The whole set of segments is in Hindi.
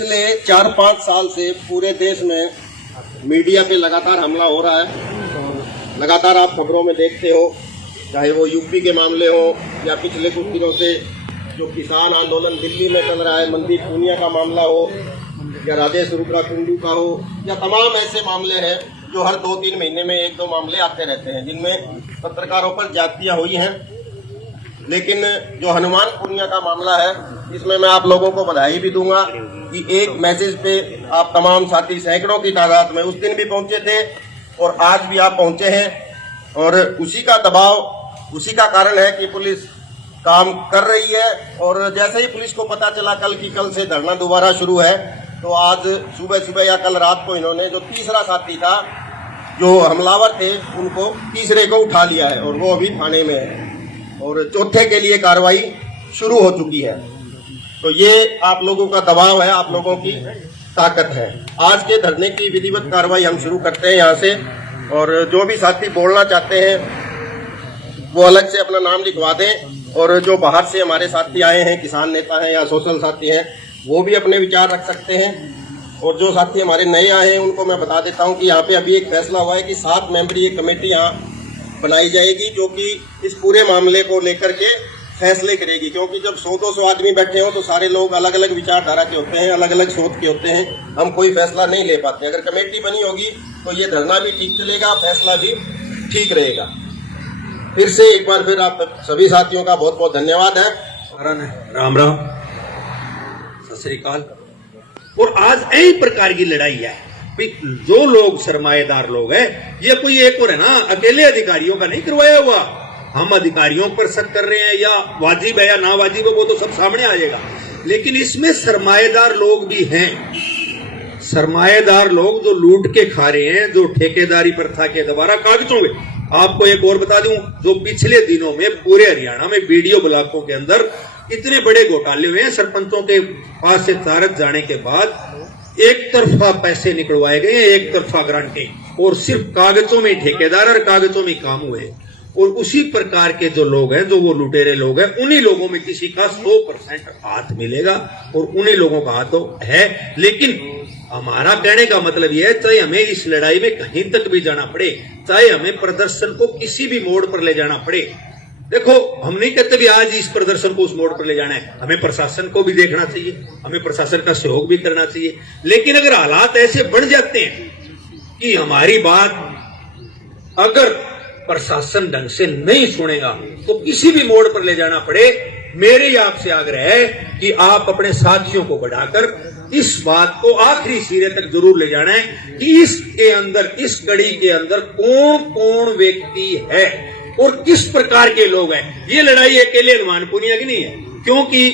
पिछले 4-5 साल से पूरे देश में मीडिया पे लगातार हमला हो रहा है। लगातार आप खबरों में देखते हो, चाहे वो यूपी के मामले हो या पिछले कुछ दिनों से जो किसान आंदोलन दिल्ली में चल रहा है, मनदीप पूनिया का मामला हो या राजेश रुद्रा कुंडू का हो, या तमाम ऐसे मामले हैं जो हर 2-3 महीने में 1-2 मामले आते रहते हैं जिनमें पत्रकारों पर ज्यादतियां हुई हैं। लेकिन जो हनुमान पूनिया का मामला है, इसमें मैं आप लोगों को बधाई भी दूंगा कि एक मैसेज पे आप तमाम साथी सैकड़ों की तादाद में उस दिन भी पहुंचे थे और आज भी आप पहुंचे हैं। और उसी का दबाव, उसी का कारण है कि पुलिस काम कर रही है। और जैसे ही पुलिस को पता चला कल से धरना दोबारा शुरू है, तो आज सुबह या कल रात को इन्होंने जो तीसरा साथी था, जो हमलावर थे, उनको तीसरे को उठा लिया है और वो अभी थाने में है और चौथे के लिए कार्रवाई शुरू हो चुकी है। तो ये आप लोगों का दबाव है, आप लोगों की ताकत है। आज के धरने की विधिवत कार्रवाई हम शुरू करते हैं यहाँ से, और जो भी साथी बोलना चाहते हैं वो अलग से अपना नाम लिखवा दें, और जो बाहर से हमारे साथी आए हैं, किसान नेता हैं या सोशल साथी हैं, वो भी अपने विचार रख सकते हैं। और जो साथी हमारे नए आए हैं उनको मैं बता देता हूँ कि यहाँ पे अभी एक फैसला हुआ है कि 7 मेंबरी एक कमेटी यहाँ बनाई जाएगी जो कि इस पूरे मामले को लेकर के फैसले करेगी। क्योंकि जब 100-200 आदमी बैठे हो तो सारे लोग अलग अलग विचारधारा के होते हैं, अलग अलग सोच के होते हैं, हम कोई फैसला नहीं ले पाते। अगर कमेटी बनी होगी तो ये धरना भी ठीक चलेगा, फैसला भी ठीक रहेगा। फिर से एक बार फिर आप सभी साथियों का बहुत बहुत धन्यवाद है। राम राम, सत श्री अकाल। और आज यही प्रकार की लड़ाई है। जो लोग सरमाएदार लोग हैं, ये कोई एक और है ना, अकेले अधिकारियों का नहीं करवाया हुआ। हम अधिकारियों पर शक कर रहे हैं या वाजिब है या ना वाजिब है, वो तो सब सामने आ जाएगा। लेकिन इसमें सरमाएदार लोग भी हैं। सरमाएदार लोग जो लूट के खा रहे हैं, जो ठेकेदारी प्रथा के द्वारा कागजों में। आपको एक और बता दूं, जो पिछले दिनों में पूरे हरियाणा में बीडीओ ब्लॉकों के अंदर इतने बड़े घोटाले हुए हैं, सरपंचों के पास से तारक जाने के बाद एक तरफा पैसे निकलवाए गए, एक तरफा गारंटी, और सिर्फ कागजों में ठेकेदार और कागजों में काम हुए। और उसी प्रकार के जो लोग हैं, जो वो लुटेरे लोग हैं, उन्हीं लोगों में किसी का 100% हाथ मिलेगा और उन्हीं लोगों का हाथ है। लेकिन हमारा कहने का मतलब यह है, चाहे हमें इस लड़ाई में कहीं तक भी जाना पड़े, चाहे हमें प्रदर्शन को किसी भी मोड़ पर ले जाना पड़े। देखो, हम नहीं कहते भी आज इस प्रदर्शन को उस मोड़ पर ले जाना है, हमें प्रशासन को भी देखना चाहिए, हमें प्रशासन का सहयोग भी करना चाहिए। लेकिन अगर हालात ऐसे बढ़ जाते हैं कि हमारी बात अगर प्रशासन ढंग से नहीं सुनेगा तो किसी भी मोड़ पर ले जाना पड़े, मेरे आपसे आग्रह है कि आप अपने साथियों को बढ़ाकर इस बात को आखिरी सिरे तक जरूर ले जाना है कि इसके अंदर, इस कड़ी के अंदर कौन कौन व्यक्ति है और किस प्रकार के लोग हैं। ये लड़ाई अकेले हनुमान पूनिया की नहीं है, क्योंकि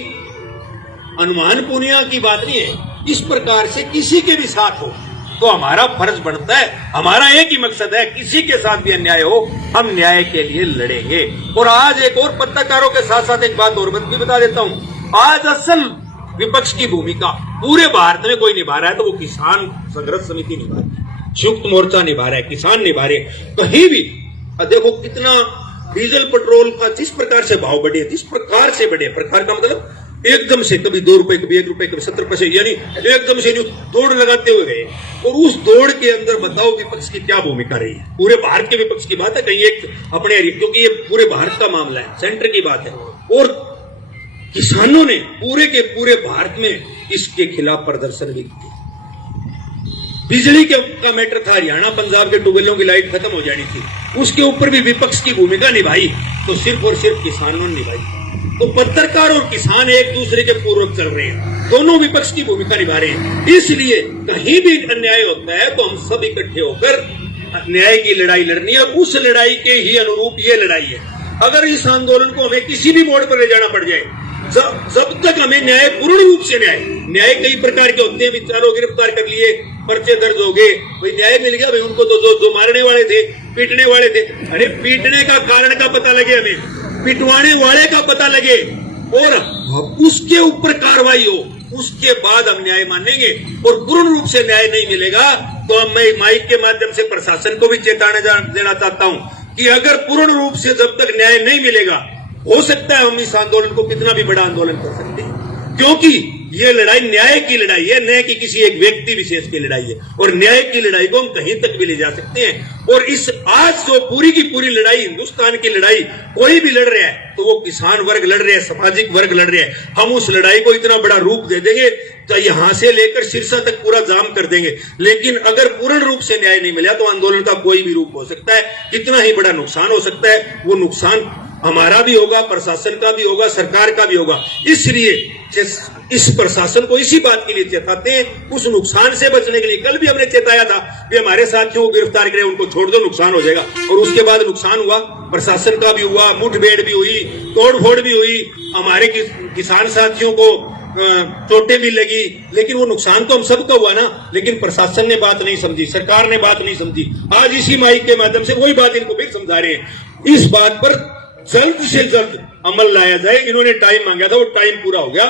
हनुमान पूनिया की बात नहीं है, इस प्रकार से किसी के भी साथ हो तो हमारा फर्ज बनता है, हमारा एक ही मकसद है, किसी के साथ भी अन्याय हो हम न्याय के लिए लड़ेंगे। और आज एक और पत्रकारों के साथ साथ एक बात और भी बता देता हूं, आज असल विपक्ष की भूमिका पूरे भारत में कोई निभा रहा है तो वो किसान संघर्ष समिति निभा रही है, संयुक्त मोर्चा निभा रहा है, किसान निभा रहे हैं। कहीं भी देखो कितना डीजल पेट्रोल का जिस प्रकार से भाव बढ़े, जिस प्रकार से बढ़े, प्रकार का मतलब एकदम से कभी 2 रुपए, कभी 1 रुपए, कभी 70 पैसे, यानी एकदम से दौड़ लगाते हुए गए। और उस दौड़ के अंदर बताओ विपक्ष की क्या भूमिका रही है। पूरे भारत के विपक्ष की बात है, कहीं एक अपने, क्योंकि ये पूरे भारत का मामला है, सेंटर की बात है। और किसानों ने पूरे के पूरे भारत में इसके खिलाफ प्रदर्शन भी किया। बिजली का मैटर था, हरियाणा पंजाब के ट्यूबवेलों की लाइट खत्म हो जानी थी, उसके ऊपर भी विपक्ष की भूमिका निभाई, तो सिर्फ और सिर्फ किसानों ने निभाई। तो पत्रकार और किसान एक दूसरे के पूर्वक चल रहे हैं, दोनों विपक्ष की भूमिका निभा रहे हैं। इसलिए कहीं भी अन्याय होता है तो हम सब इकट्ठे होकर न्याय की लड़ाई लड़नी है। उस लड़ाई के ही अनुरूप ये लड़ाई है। अगर इस आंदोलन को हमें किसी भी मोड़ पर ले जाना पड़ जाए, जब तक हमें न्याय, पूर्ण रूप से न्याय कई प्रकार के होते हैं, विचारों गिरफ्तार कर लिए, पर्चे दर्ज हो गए, भाई न्याय मिल गया, भाई उनको तो जो मारने वाले थे, पीटने वाले थे, अरे पीटने का कारण का पता लगे, हमें पिटवाने वाले का पता लगे और उसके ऊपर कार्रवाई हो, उसके बाद हम न्याय मानेंगे। और पूर्ण रूप से न्याय नहीं मिलेगा तो अब मैं माइक के माध्यम से प्रशासन को भी चेतावनी देना चाहता हूं कि अगर पूर्ण रूप से जब तक न्याय नहीं मिलेगा, हो सकता है हम इस आंदोलन को कितना भी बड़ा आंदोलन कर सकते हैं, क्योंकि ये लड़ाई न्याय की लड़ाई है, न कि किसी एक व्यक्ति विशेष की लड़ाई है। और न्याय की लड़ाई को हम कहीं तक भी ले जा सकते हैं। और इस आज जो पूरी की पूरी लड़ाई, हिंदुस्तान की लड़ाई कोई भी लड़ रहा है तो वो किसान वर्ग लड़ रहे हैं, सामाजिक वर्ग लड़ रहे हैं। हम उस लड़ाई को इतना बड़ा रूप दे देंगे तो यहां से लेकर सिरसा तक पूरा जाम कर देंगे। लेकिन अगर पूर्ण रूप से न्याय नहीं मिला तो आंदोलन का कोई भी रूप हो सकता है, कितना ही बड़ा नुकसान हो सकता है। वो नुकसान हमारा भी होगा, प्रशासन का भी होगा, सरकार का भी होगा। इसलिए इस प्रशासन को इसी बात के लिए चेताते हैं, उस नुकसान से बचने के लिए। कल भी हमने चेताया था कि हमारे साथियों को गिरफ्तार करें, उनको छोड़ दो, नुकसान हो जाएगा। और उसके बाद नुकसान हुआ, प्रशासन का भी हुआ, मुठभेड़ भी हुई, तोड़फोड़ भी हुई, हमारे किसान साथियों को चोटें भी लगी। लेकिन वो नुकसान तो हम सबका हुआ ना। लेकिन प्रशासन ने बात नहीं समझी, सरकार ने बात नहीं समझी। आज इसी माइक के माध्यम से वही बात इनको फिर समझा रहे हैं। इस बात पर जल्द से जल्द अमल लाया जाए। इन्होंने टाइम मांगा था, वो टाइम पूरा हो गया।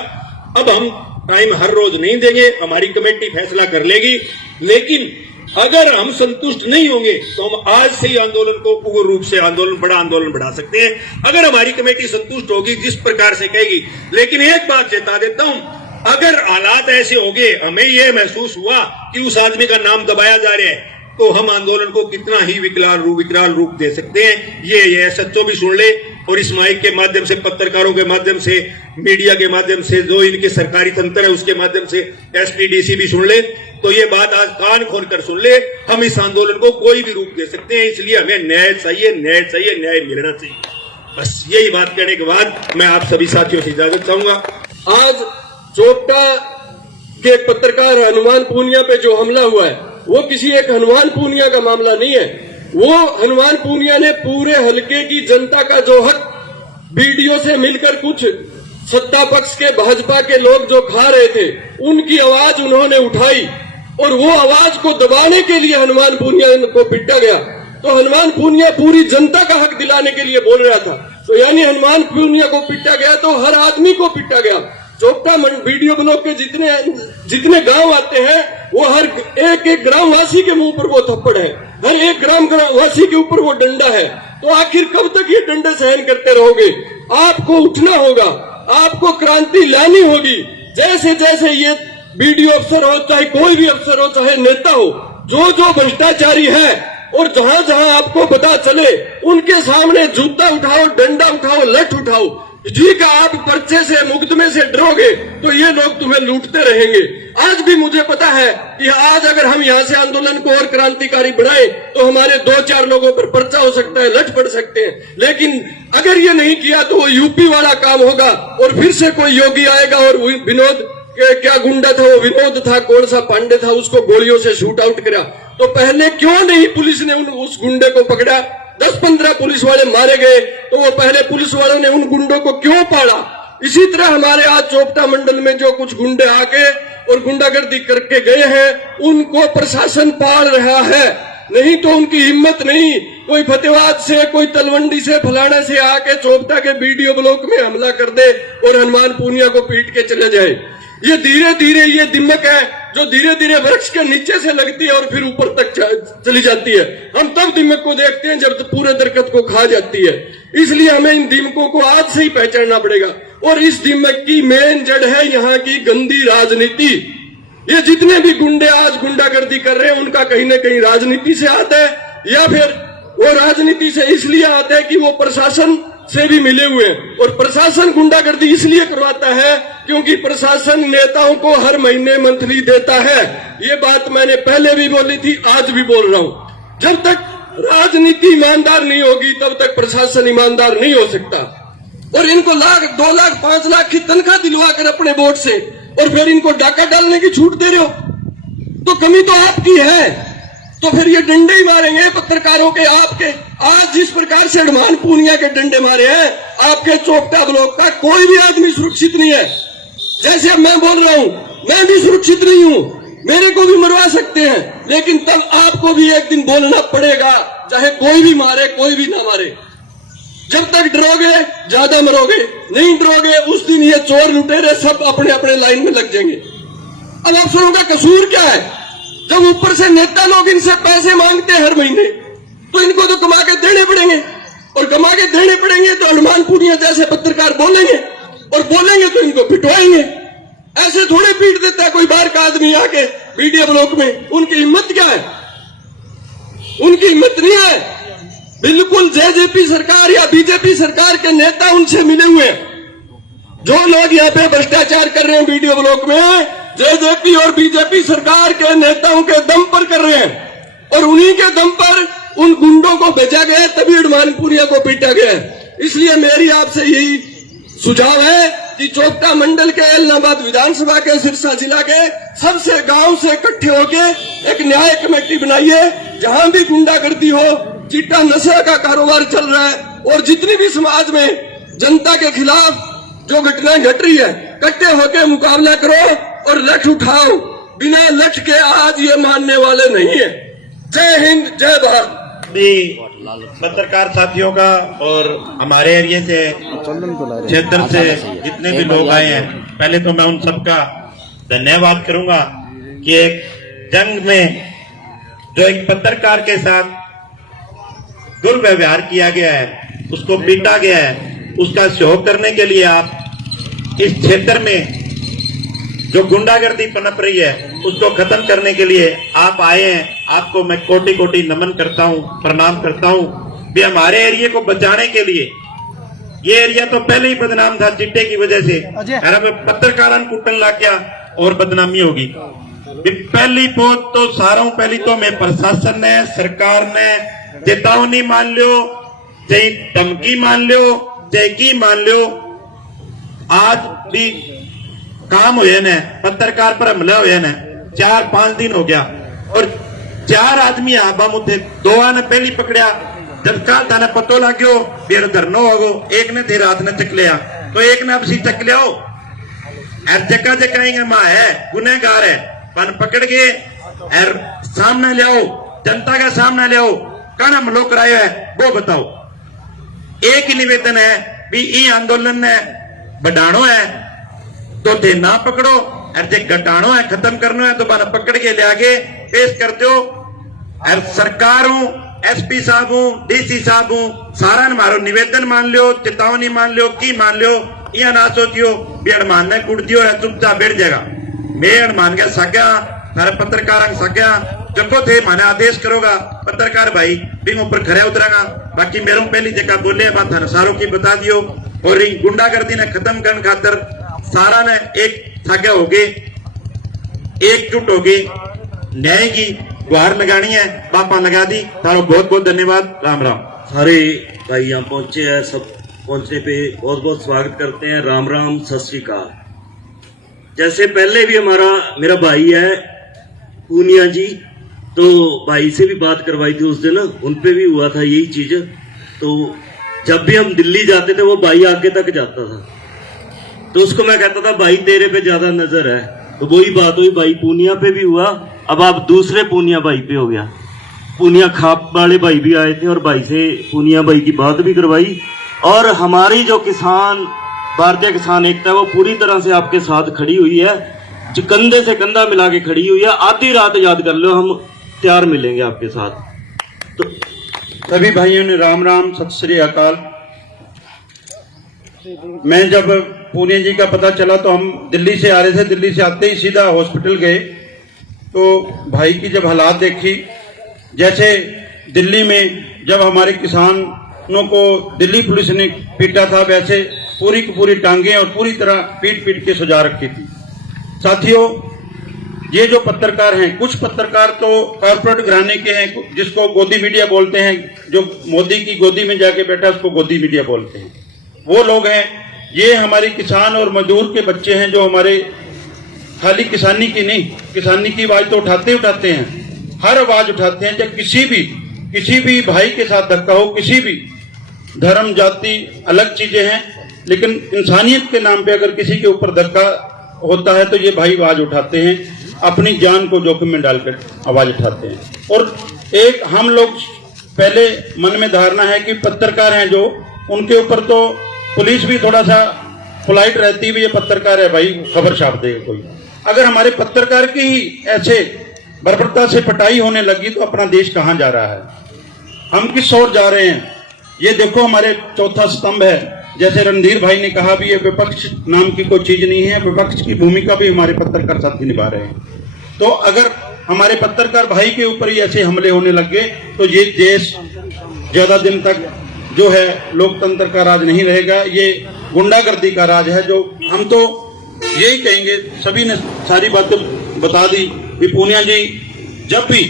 अब हम टाइम हर रोज नहीं देंगे, हमारी कमेटी फैसला कर लेगी। लेकिन अगर हम संतुष्ट नहीं होंगे तो हम आज से ही आंदोलन को उग्र रूप से बड़ा आंदोलन बढ़ा सकते हैं। अगर हमारी कमेटी संतुष्ट होगी जिस प्रकार से कहेगी। लेकिन एक बात चेता देता हूं, अगर हालात ऐसे हो गए, हमें यह महसूस हुआ कि उस आदमी का नाम दबाया जा रहा है, तो हम आंदोलन को कितना ही विकराल रूप दे सकते हैं। ये सच्चो भी सुन ले। और इस माइक के माध्यम से, पत्रकारों के माध्यम से, मीडिया के माध्यम से, जो इनके सरकारी तंत्र है उसके माध्यम से एसपी डीसी भी सुन ले। तो ये बात आज कान खोल कर सुन ले, हम इस आंदोलन को कोई भी रूप दे सकते हैं। इसलिए हमें न्याय चाहिए, न्याय चाहिए, न्याय मिलना चाहिए। बस यही बात कहने के बाद मैं आप सभी साथियों से इजाजत चाहूंगा। आज चोपटा के पत्रकार हनुमान पूनिया पे जो हमला हुआ है वो किसी एक हनुमान पूनिया का मामला नहीं है। वो हनुमान पूनिया ने पूरे हलके की जनता का जो हक बीडीओ से मिलकर कुछ सत्ता पक्ष के भाजपा के लोग जो खा रहे थे उनकी आवाज उन्होंने उठाई और वो आवाज को दबाने के लिए हनुमान पूनिया को पीटा गया। तो हनुमान पूनिया पूरी जनता का हक दिलाने के लिए बोल रहा था। तो यानी हनुमान पूनिया को पीटा गया तो हर आदमी को पीटा गया। चोपटा वीडियो ब्लॉक के जितने गांव आते हैं वो हर एक ग्राम वासी के मुंह पर वो थप्पड़ है, हर एक ग्राम वासी के ऊपर वो डंडा है। तो आखिर कब तक ये डंडे सहन करते रहोगे? आपको उठना होगा, आपको क्रांति लानी होगी। जैसे जैसे ये बीडीओ अफसर हो, चाहे कोई भी अफसर हो, चाहे नेता हो, जो जो भ्रष्टाचारी है और जहां जहां आपको पता चले उनके सामने जूता उठाओ, डंडा उठाओ, लठ उठाओ। जी का आप पर्चे से, मुकदमे से डरोगे तो ये लोग तुम्हें लूटते रहेंगे। आज भी मुझे पता है कि आज अगर हम यहाँ से आंदोलन को और क्रांतिकारी बढ़ाएं तो हमारे 2-4 लोगों पर पर्चा हो सकता है, लठ पड़ सकते हैं। लेकिन अगर ये नहीं किया तो वो यूपी वाला काम होगा और फिर से कोई योगी आएगा और विनोद क्या गुंडा था, वो विनोद था, कौन सा पांडे था, उसको गोलियों से शूट आउट करा। तो पहले क्यों नहीं पुलिस ने उस गुंडे को पकड़ा? 10-15 पुलिस वाले मारे गए तो वो पहले पुलिस वालों ने उन गुंडों को क्यों पाला? इसी तरह हमारे आज चोपटा मंडल में जो कुछ गुंडे आके और गुंडागर्दी करके गए हैं उनको प्रशासन पाल रहा है। नहीं तो उनकी हिम्मत नहीं, कोई फतेहाबाद से, कोई तलवंडी से, फलाने से आके चोपटा के बीडीओ ब्लॉक में हमला कर दे और हनुमान पूनिया को पीट के चले जाए। ये धीरे धीरे ये दिमक है जो धीरे धीरे वृक्ष के नीचे से लगती है और फिर ऊपर तक चली जाती है। हम तब दिमक को देखते हैं जब पूरे दरख्त को खा जाती है। इसलिए हमें इन दिमकों को आज से ही पहचानना पड़ेगा। और इस दिमक की मेन जड़ है यहाँ की गंदी राजनीति। ये जितने भी गुंडे आज गुंडागर्दी कर रहे हैं उनका कहीं ना कहीं राजनीति से आता है या फिर वो राजनीति से इसलिए आता है कि वो प्रशासन से भी मिले हुए हैं। और प्रशासन गुंडागर्दी इसलिए करवाता है क्योंकि प्रशासन नेताओं को हर महीने मंथली देता है। ये बात मैंने पहले भी बोली थी, आज भी बोल रहा हूं। जब तक राजनीति ईमानदार नहीं होगी तब तक प्रशासन ईमानदार नहीं हो सकता। और इनको 1 लाख 2 लाख 5 लाख की तनख्वाह दिलवा कर अपने वोट से और फिर इनको डाका डालने की छूट दे रहे हो, तो कमी तो आपकी है। तो फिर ये डंडे ही मारेंगे पत्रकारों के आपके। आज जिस प्रकार से हनुमान पूनिया के डंडे मारे हैं, आपके चोपटा ब्लॉक का कोई भी आदमी सुरक्षित नहीं है। जैसे अब मैं बोल रहा हूं, मैं भी सुरक्षित नहीं हूं, मेरे को भी मरवा सकते हैं, लेकिन तब आपको भी एक दिन बोलना पड़ेगा, चाहे कोई भी मारे कोई भी ना मारे। जब तक डरोगे ज्यादा मरोगे, नहीं डरोगे उस दिन ये चोर लुटेरे सब अपने अपने लाइन में लग जाएंगे। अब अफसरों का कसूर क्या है? जब ऊपर से नेता लोग इनसे पैसे मांगते हैं हर महीने, तो इनको तो कमा के देने पड़ेंगे। और कमा के देने पड़ेंगे तो हनुमान पूनिया जैसे पत्रकार बोलेंगे और बोलेंगे तो इनको पिटवाएंगे। ऐसे थोड़े पीट देता है कोई बाहर का आदमी आके मीडिया ब्लॉक में। उनकी हिम्मत क्या है? उनकी हिम्मत नहीं है। बिल्कुल जेजेपी सरकार या बीजेपी सरकार के नेता उनसे मिले हुए हैं। जो लोग यहाँ पे भ्रष्टाचार कर रहे हैं वीडियो ब्लॉक में, जेजेपी और बीजेपी सरकार के नेताओं के दम पर कर रहे हैं, और उन्हीं के दम पर उन गुंडों को भेजा गया, तभी हनुमानपुरिया को पीटा गया। इसलिए मेरी आपसे यही सुझाव है कि चोपटा मंडल के एलनाबाद विधानसभा के सिरसा जिला के सबसे गांव से इकट्ठे होके एक न्याय कमेटी बनाइए। जहां भी गुंडागर्दी हो, चिट्टा नशा का कारोबार चल रहा है, और जितनी भी समाज में जनता के खिलाफ जो घटनाएं घट रही है, इकट्ठे होके मुकाबला करो और लठ उठाओ। बिना लठ के आज ये मानने वाले नहीं है। जय हिंद, जय भारत। पत्रकार साथियों का और हमारे एरिया से क्षेत्र से जितने भी लोग आए हैं, पहले तो मैं उन सबका धन्यवाद करूंगा कि एक जंग में जो एक पत्रकार के साथ दुर्व्यवहार किया गया है, उसको पीटा गया है, उसका सहयोग करने के लिए आप इस क्षेत्र में जो गुंडागर्दी पनप रही है उसको खत्म करने के लिए आप आए हैं। आपको मैं कोटि कोटि नमन करता हूं, प्रणाम करता हूं भी हमारे एरिया को बचाने के लिए। ये एरिया तो पहले ही बदनाम था चिट्टे की वजह से, पत्रकारों कुटन ला क्या और बदनामी होगी। पहली पोत तो सारों पहली तो मैं प्रशासन ने, सरकार ने चेतावनी मान लो, चाहे धमकी मान लो, चाहे की मान लो, आज भी काम हुए न पत्रकार पर हमला हुए न 4-5 दिन हो गया, और 4 आदमी आबा मुझे 2 ने पहली पकड़िया, जब काल थाने पतो लाग्यो बेर धरनो होगो, एक ने थे रात ने चक लिया, तो एक ने अब सी चक लिया हो। जगह जगह माँ है, गुनहगार है, पन पकड़ के सामने ले आओ, जनता का सामने ले आओ, कौन हमलो करायो है वो बताओ। एक ही निवेदन है भी ई आंदोलन ने बढ़ानो है तो थे ना पकड़ो, और जे घटानो है, खत्म करना है तो बना पकड़ के ले आगे पेश कर दो। और सरकार हूं, एसपी साहब हूं, डीसी साहब हूं, सारा मारो निवेदन मान लो, चेतावनी मान लो, की मान लो, या ना सोचियो भी हनुमान ने कुट दियो है चुपचाप बैठ जाएगा। मैं हनुमान का सग्या, सारे पत्रकार सग्या जब थे माने आदेश करोगा पत्रकार भाई भी ऊपर खड़े उतरेगा। बाकी मेरे पहली जगह बोले बात है सारों की बता दियो, और गुंडागर्दी ने खत्म करने खातर सारा ने एक थाके हो गए, एकजुट हो गए, न्याय की गुहार लगानी है, पापा लगा दी। तारो बहुत बहुत धन्यवाद। राम राम। सारे भाई यहाँ पहुंचे हैं, सब पहुंचने पे बहुत बहुत स्वागत करते हैं। राम राम, सत श्री अकाल। जैसे पहले भी मेरा भाई है पूनिया जी, तो भाई से भी बात करवाई थी उस दिन, उनपे भी हुआ था यही चीज। तो जब भी हम दिल्ली जाते थे वो भाई आगे तक जाता था, तो उसको मैं कहता था भाई तेरे पे ज्यादा नजर है, तो वही बात हुई, भाई पूनिया पे भी हुआ। अब आप दूसरे पूनिया भाई पे हो गया। पूनिया खाप वाले भाई भी आए थे और भाई से पूनिया भाई की बात भी करवाई, और हमारी जो किसान भारतीय किसान एकता है वो पूरी तरह से आपके साथ खड़ी हुई है, जो कंधे से कंधा मिला के खड़ी हुई है। आधी रात याद कर लो, हम तैयार मिलेंगे आपके साथ। तो सभी भाइयों ने राम राम, सत श्री अकाल। मैं जब पूनिया जी का पता चला तो हम दिल्ली से आ रहे थे, दिल्ली से आते ही सीधा हॉस्पिटल गए, तो भाई की जब हालात देखी, जैसे दिल्ली में जब हमारे किसानों को दिल्ली पुलिस ने पीटा था, वैसे पूरी की पूरी टांगे और पूरी तरह पीट पीट के सजा रखी थी। साथियों, ये जो पत्रकार हैं, कुछ पत्रकार तो कॉर्पोरेट घराने के हैं, जिसको गोदी मीडिया बोलते हैं, जो मोदी की गोदी में जाके बैठा उसको गोदी मीडिया बोलते हैं, वो लोग हैं। ये हमारे किसान और मजदूर के बच्चे हैं, जो हमारे खाली किसानी की नहीं, किसानी की आवाज तो उठाते हैं, हर आवाज उठाते हैं। जब किसी भी भाई के साथ धक्का हो, किसी भी धर्म जाति अलग चीजें हैं, लेकिन इंसानियत के नाम पे अगर किसी के ऊपर धक्का होता है तो ये भाई आवाज उठाते हैं, अपनी जान को जोखिम में डालकर आवाज उठाते हैं। और एक हम लोग पहले मन में धारणा है कि पत्रकार हैं जो, उनके ऊपर तो पुलिस भी थोड़ा सा पोलाइट रहती है, ये पत्रकार है भाई, खबर छाप देगा कोई। अगर हमारे पत्रकार की ही ऐसे बर्बरता से पिटाई होने लगी तो अपना देश कहां जा रहा है, हम किस ओर जा रहे हैं। ये देखो हमारे चौथा स्तंभ है, जैसे रणधीर भाई ने कहा भी ये विपक्ष नाम की कोई चीज नहीं है, विपक्ष की भूमिका भी हमारे पत्रकार साथी निभा रहे हैं। तो अगर हमारे पत्रकार भाई के ऊपर ही ऐसे हमले होने लग गए तो ये देश ज्यादा दिन तक जो है लोकतंत्र का राज नहीं रहेगा, ये गुंडागर्दी का राज है। जो हम तो यही कहेंगे, सभी ने सारी बातें बता दी कि पूनिया जी जब भी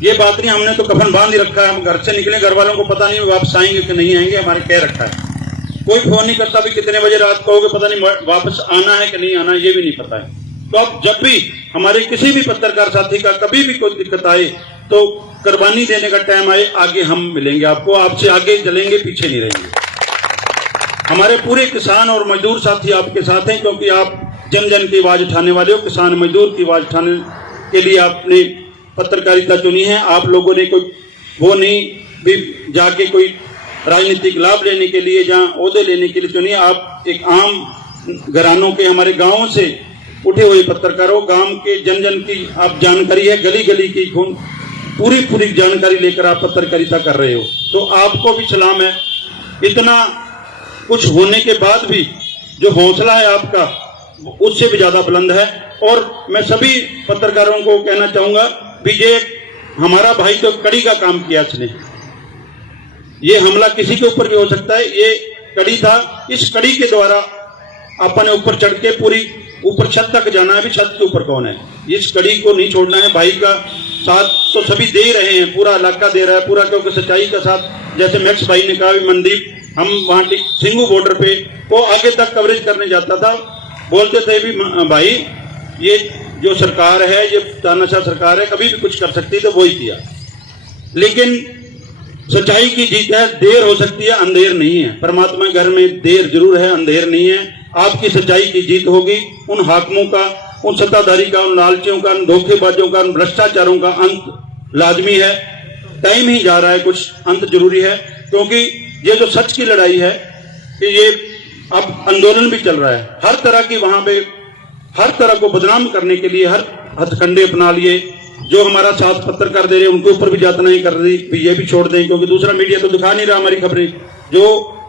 ये बात नहीं, हमने तो कफन बांध ही रखा है, हम घर से निकले घर वालों को पता नहीं वापस आएंगे कि नहीं आएंगे, हमारे कह रखा है। कोई फोन नहीं करता भी कितने बजे रात कहोगे, पता नहीं वापस आना है कि नहीं आना, ये भी नहीं पता है। तो अब जब भी हमारे किसी भी पत्रकार साथी का कभी भी कोई दिक्कत आए तो कुर्बानी देने का टाइम आए, आगे हम मिलेंगे आपको, आपसे आगे चलेंगे, पीछे नहीं रहेंगे। हमारे पूरे किसान और मजदूर साथी आपके साथ हैं, क्योंकि आप जन जन की आवाज उठाने वाले हो, किसान मजदूर की आवाज उठाने के लिए आपने पत्रकारिता चुनी है। आप लोगों ने कोई वो नहीं भी जाके कोई राजनीतिक लाभ लेने के लिए, जहां ओहदे लेने के लिए चुनी। आप एक आम घरानों के, हमारे गांवों से उठे हुए पत्रकार हो, गांव के जन जन की आप जानकारी है, गली गली की पूरी जानकारी लेकर आप पत्रकारिता कर रहे हो, तो आपको भी सलाम है। इतना कुछ होने के बाद भी जो हौसला है आपका उससे भी ज्यादा बुलंद है। और मैं सभी पत्रकारों को कहना चाहूंगा भी ये हमारा भाई तो कड़ी का काम किया इसने, ये हमला किसी के ऊपर भी हो सकता है, ये कड़ी था, इस कड़ी के द्वारा अपने ऊपर चढ़ के पूरी ऊपर छत तक जाना है। भी छत के ऊपर कौन है, इस कड़ी को नहीं छोड़ना है। भाई का साथ तो सभी दे रहे हैं, पूरा इलाका दे रहा है पूरा, क्योंकि सच्चाई का साथ, जैसे मैक्स भाई ने कहा, मनदीप हम वहां सिंगू बॉर्डर पे वो आगे तक कवरेज करने जाता था, बोलते थे भी भाई ये जो सरकार है, ये तानाशाह सरकार है, कभी भी कुछ कर सकती, तो वही किया। लेकिन सच्चाई की जीत है, देर हो सकती है, अंधेर नहीं है। परमात्मा घर में देर जरूर है, अंधेर नहीं है। आपकी सच्चाई की जीत होगी। उन हाकिमों का, उन सत्ताधारी का, उन लालचियों का, उन धोखेबाजों का, उन भ्रष्टाचारों का अंत लाजमी है। टाइम ही जा रहा है, कुछ अंत जरूरी है, क्योंकि ये जो सच की लड़ाई है, ये अब आंदोलन भी चल रहा है। हर तरह की वहां पे हर तरह को बदनाम करने के लिए हर हथकंडे अपना लिए। जो हमारा साथ पत्रकार दे रहे हैं उनके ऊपर भी जातना ही कर रही, ये भी छोड़ दें, क्योंकि दूसरा मीडिया तो दिखा नहीं रहा हमारी खबरें। जो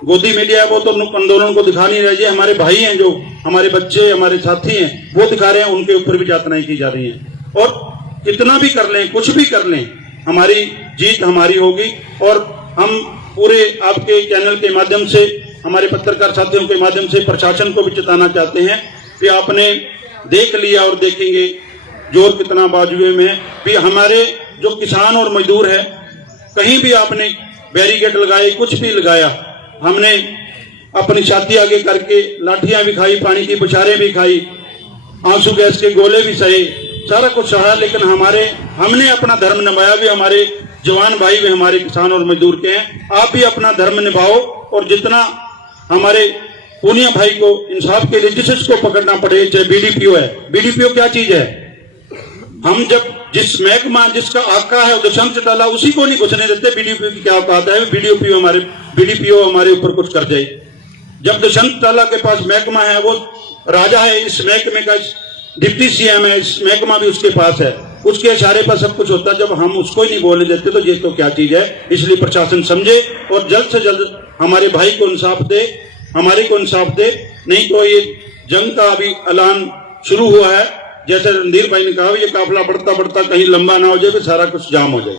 गोदी मीडिया है वो तो आंदोलन को दिखा नहीं रहा, ये हमारे भाई हैं, जो हमारे बच्चे, हमारे साथी हैं, वो दिखा रहे हैं, उनके ऊपर भी जातनाएं की जा रही हैं। और कितना भी कर लें, कुछ भी कर लें, हमारी जीत हमारी होगी। और हम पूरे आपके चैनल के माध्यम से, हमारे पत्रकार साथियों के माध्यम से प्रशासन को भी चेताना चाहते हैं कि आपने देख लिया और देखेंगे जोर कितना बाजुए में है। भी हमारे जो किसान और मजदूर है, कहीं भी आपने बैरिकेड लगाए, कुछ भी लगाया, हमने अपनी छाती आगे करके लाठियां भी खाई, पानी की बौछारें भी खाई, आंसू गैस के गोले भी सहे, सारा कुछ सहा, लेकिन हमने अपना धर्म निभाया। भी हमारे जवान भाई भी हमारे किसान और मजदूर के हैं। आप भी अपना धर्म निभाओ, और जितना हमारे पूनिया भाई को इंसाफ के लिए जिसको पकड़ना पड़े, चाहे बीडीपीओ है। बीडीपीओ क्या चीज है? हम जब जिस महकमा जिसका आका है दुष्यंत चौटाला, उसी को नहीं घुसने देते। बीडीपीओ की क्या औकात है? बीडीपीओ हमारे ऊपर कुछ कर जाए। जब दुष्यंत चौटाला के पास महकमा है, वो राजा है इस महकमे का, डिप्टी सीएम है, इस महकमा भी उसके पास है, उसके इशारे पर सब कुछ होता है। जब हम उसको ही नहीं बोलने देते तो ये तो क्या चीज है? इसलिए प्रशासन समझे और जल्द से जल्द हमारे भाई को इंसाफ दे, हमारे को इंसाफ दे। नहीं तो ये जंग का अभी ऐलान शुरू हुआ है, जैसे रणधीर भाई ने कहा, ये काफिला बढ़ता बढ़ता कहीं लंबा ना हो जाए, सारा कुछ जाम हो जाए।